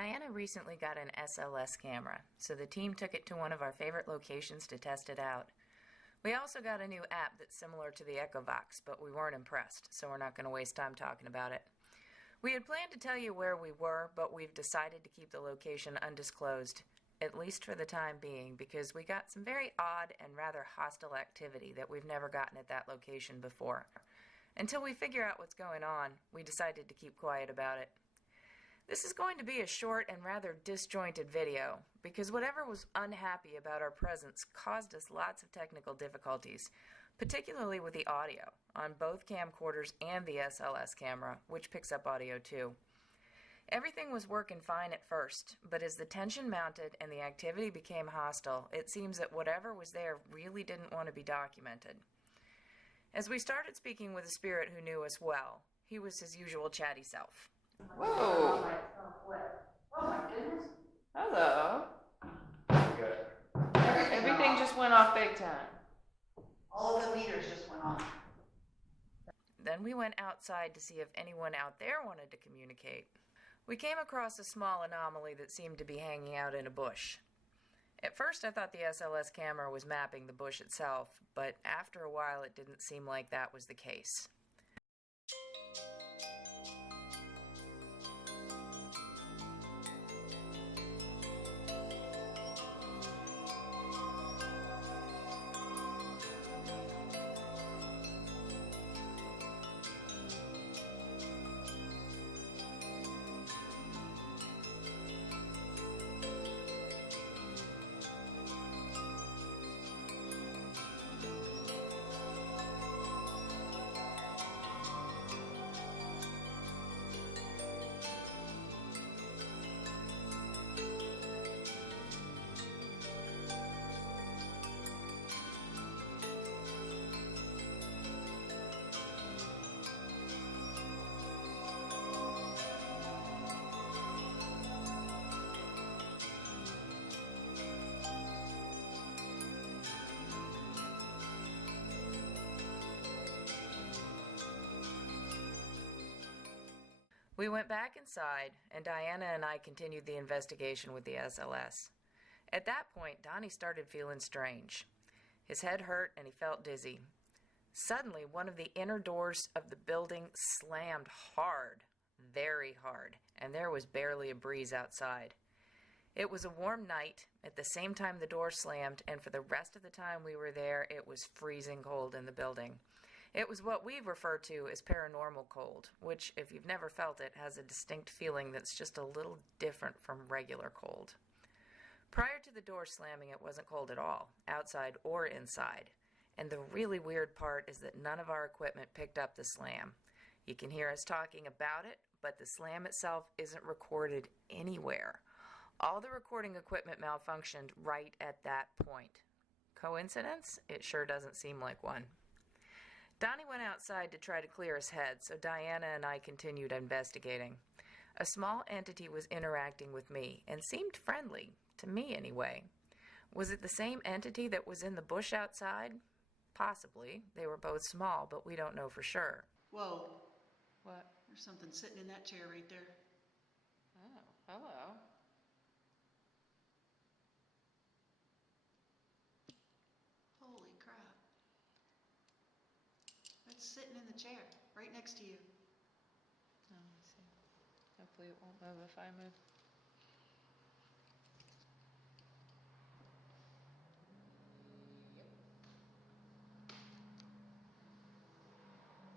Diana recently got an SLS camera, so the team took it to one of our favorite locations to test it out. We also got a new app that's similar to the Echovox, but we weren't impressed, so we're not going to waste time talking about it. We had planned to tell you where we were, but we've decided to keep the location undisclosed, at least for the time being, because we got some very odd and rather hostile activity that we've never gotten at that location before. Until we figure out what's going on, we decided to keep quiet about it. This is going to be a short and rather disjointed video, because whatever was unhappy about our presence caused us lots of technical difficulties, particularly with the audio on both camcorders and the SLS camera, which picks up audio too. Everything was working fine at first, but as the tension mounted and the activity became hostile, it seems that whatever was there really didn't want to be documented. As we started speaking with a spirit who knew us well, he was his usual chatty self. Whoa! Oh my goodness. Hello. Everything Everything just went off big time. all of the meters just went off. Then we went outside to see if anyone out there wanted to communicate. We came across a small anomaly that seemed to be hanging out in a bush. At first I thought the SLS camera was mapping the bush itself, but after a while it didn't seem like that was the case. We went back inside, and Diana and I continued the investigation with the SLS. At that point, Donnie started feeling strange. His head hurt and he felt dizzy. Suddenly, one of the inner doors of the building slammed hard, very hard, and there was barely a breeze outside. It was a warm night. At the same time the door slammed, and for the rest of the time we were there, it was freezing cold in the building. It was what we refer to as paranormal cold, which, if you've never felt it, has a distinct feeling that's just a little different from regular cold. Prior to the door slamming, it wasn't cold at all, outside or inside. And the really weird part is that none of our equipment picked up the slam. You can hear us talking about it, but the slam itself isn't recorded anywhere. All the recording equipment malfunctioned right at that point. Coincidence? It sure doesn't seem like one. Donnie went outside to try to clear his head, so Diana and I continued investigating. A small entity was interacting with me and seemed friendly, to me anyway. Was it the same entity that was in the bush outside? Possibly. They were both small, but we don't know for sure. Whoa, What? there's something sitting in that chair right there. Oh, hello. Holy crap. It's sitting in the chair, right next to you. Let me see. Hopefully it won't move if I move.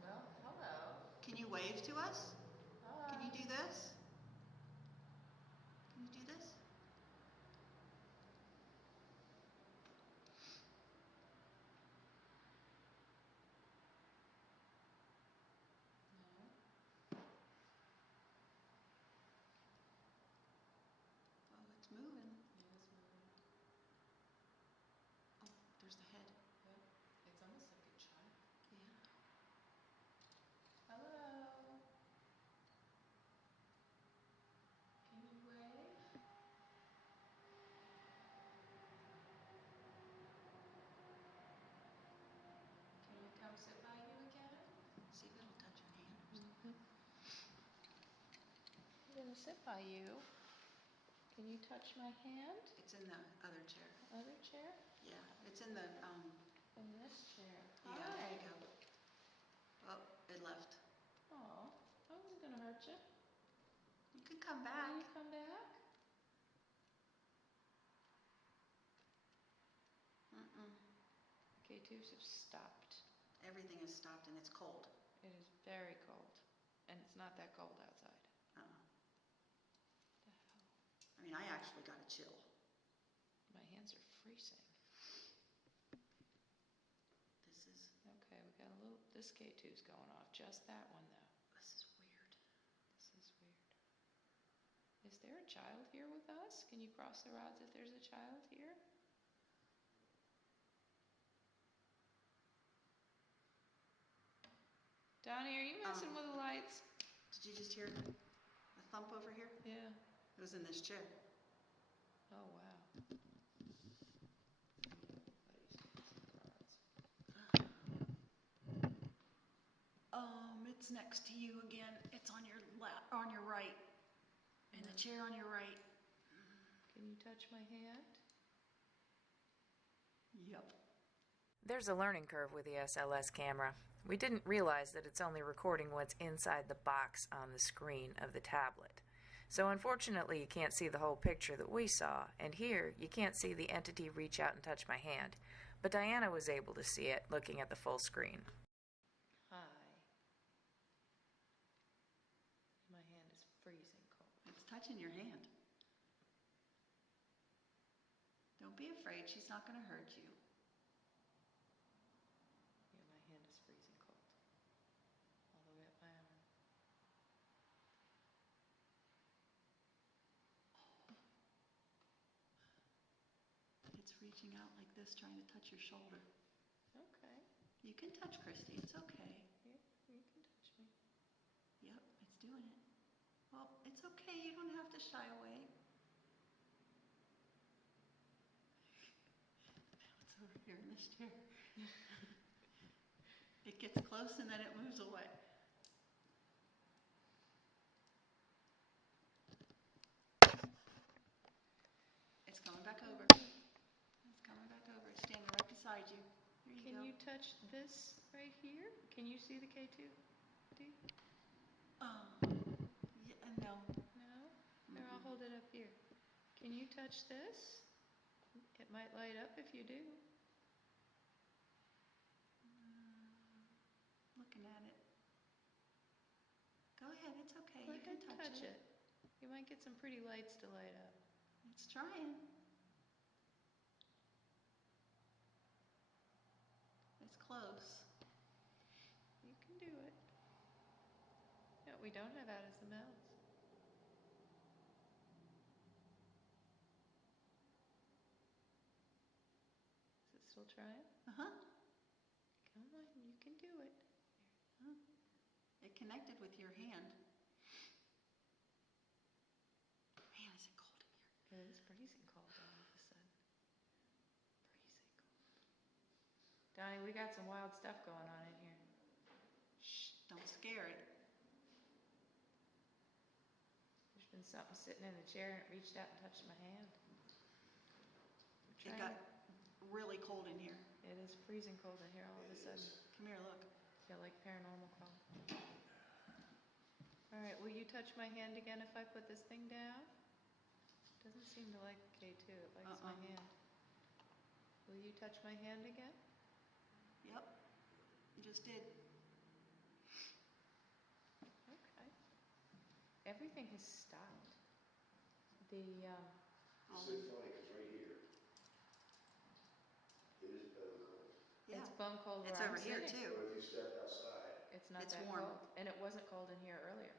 Well, hello. Can you wave to us? Hi. Can you do this? Can you do this? Oh, it's moving. It is moving. Oh, there's the head. Yep. It's almost like a child. Yeah. Hello. Can you wave? Can we come sit by you again? See if it'll touch your hand or something. I'm gonna sit by you. Can you touch my hand? It's in the other chair. Other chair? Yeah, it's in the, In this chair. yeah, Hi. there you go. Oh, it left. Oh, I wasn't gonna hurt you. You can come Will back. you come back? Mm-mm. K2s have stopped. Everything is stopped and it's cold. It is very cold, and it's not that cold outside. Uh-uh. What the hell? I mean, I actually got a chill. My hands are freezing. This is Okay, we got a little. This K2's going off. Just that one though. weird. This is weird. Is there a child here with us? Can you cross the rods if there's a child here? Donnie, are you messing with the lights? Did you just hear a thump over here? Yeah. It was in this chair. Oh, wow. It's next to you again. It's on your on your right. In the chair on your right. Can you touch my hand? Yep. There's a learning curve with the SLS camera. We didn't realize that it's only recording what's inside the box on the screen of the tablet. So unfortunately, you can't see the whole picture that we saw, and here you can't see the entity reach out and touch my hand. But Diana was able to see it looking at the full screen. Hi. My hand is freezing cold. It's touching your hand. Don't be afraid. She's not going to hurt you. Yeah, my hand is freezing cold. All the way up my arm. It's reaching out like this, trying to touch your shoulder. Okay. You can touch Christy. It's okay. Yeah, you can touch me. Yep, it's doing it. Well, it's okay. You don't have to shy away. Now it's over here in this chair. It gets close and then it moves away. It's coming back over. It's coming back over. It's standing right beside you. Here you Can go. you touch this right here? Can you see the K2? Yeah, no. No? Here, I'll hold it up here. Can you touch this? It might light up if you do. Looking at it. Go ahead. It's okay. Go You ahead can and touch it. You might get some pretty lights to light up. It's trying. It's close. You can do it. No, we don't have out as the mouths. Is it still trying? Uh-huh. Come on, you can do it. It connected with your hand. Man, is it cold in here? It is freezing cold all of a sudden. Freezing cold. Donnie, we got some wild stuff going on in here. Shh, don't scare it. There's been something sitting in the chair and it reached out and touched my hand. It got really cold in here. It is freezing cold in here all of a sudden. Come here, look. Feel like Paranormal call. Alright, will you touch my hand again if I put this thing down? Doesn't seem to like K2, it likes my hand. Will you touch my hand again? Yep. You just did. Okay. Everything has stopped. It's so funny because right here, it is bone cold. Yeah. It's bone cold where It's I'm over here sitting. too. But if you stepped outside, It's not It's that warm. cold. And it wasn't cold in here earlier.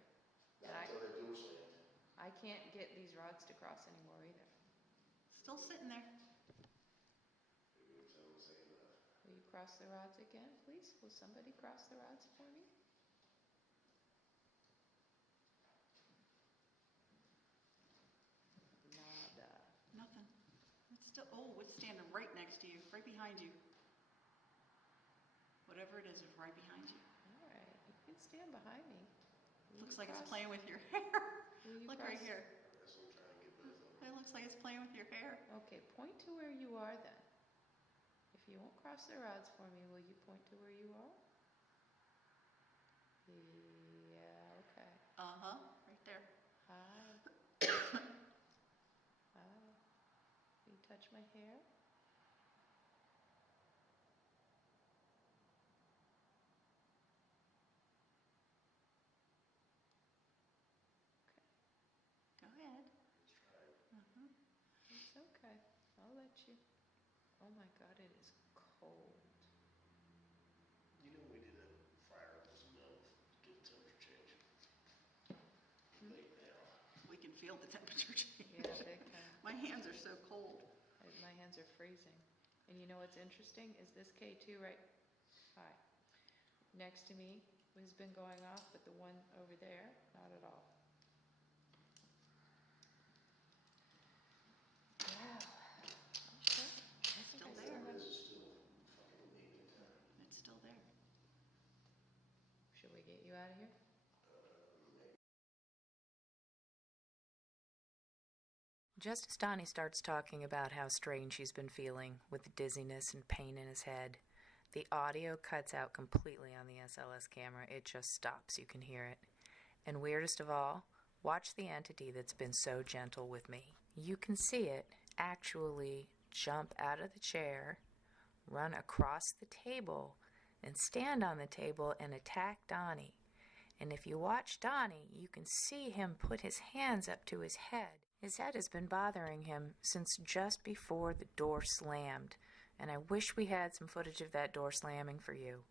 not until that door slammed. I can't get these rods to cross anymore either. Still sitting there. Maybe I'm telling say enough. Will you cross the rods again, please? Will somebody cross the rods for me? Nada. Nothing. It's still, oh, it's standing right next to you, right behind you. Whatever it is right behind you. Alright, you can stand behind me. Looks like it's playing with your hair. Look right here. That's what I'm trying to get both of them. It looks like it's playing with your hair. Okay, point to where you are then. If you won't cross the rods for me, will you point to where you are? Yeah, okay. Uh-huh, right there. Hi. Hi. Will you touch my hair? Go ahead. Let's try it. Uh-huh. It's okay. I'll let you. Oh my God, it is cold. You know, we did a fire up this mill to do the temperature change. Late now. We can feel the temperature change. Yeah, big time. My hands are so cold. My hands are freezing. And you know what's interesting is this K2 right, hi, next to me has been going off, but the one over there, not at all. Wow. Okay. I think Still I there. still have. Is it still fucking evening time? It's still there. Should we get you out of here? Maybe. Just as Donnie starts talking about how strange he's been feeling with dizziness and pain in his head, the audio cuts out completely on the SLS camera. It just stops. You can hear it. And weirdest of all, watch the entity that's been so gentle with me. You can see it actually jump out of the chair, run across the table, and stand on the table and attack Donnie. And if you watch Donnie, you can see him put his hands up to his head. His head has been bothering him since just before the door slammed, and I wish we had some footage of that door slamming for you.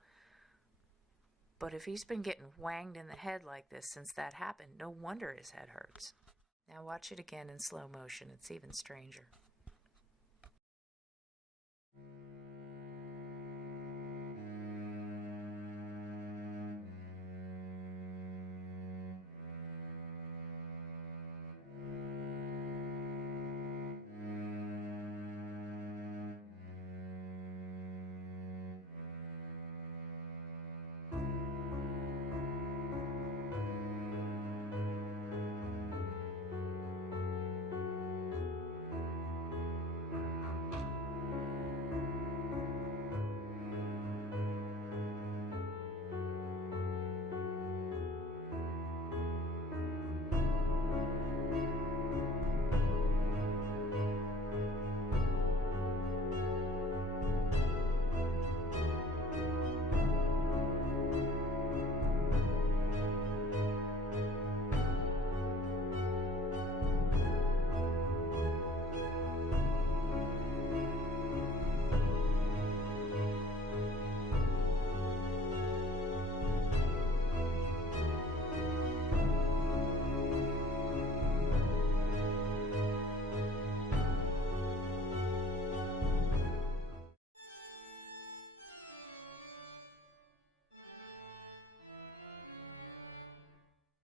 But if he's been getting whanged in the head like this since that happened, no wonder his head hurts. Now watch it again in slow motion. It's even stranger.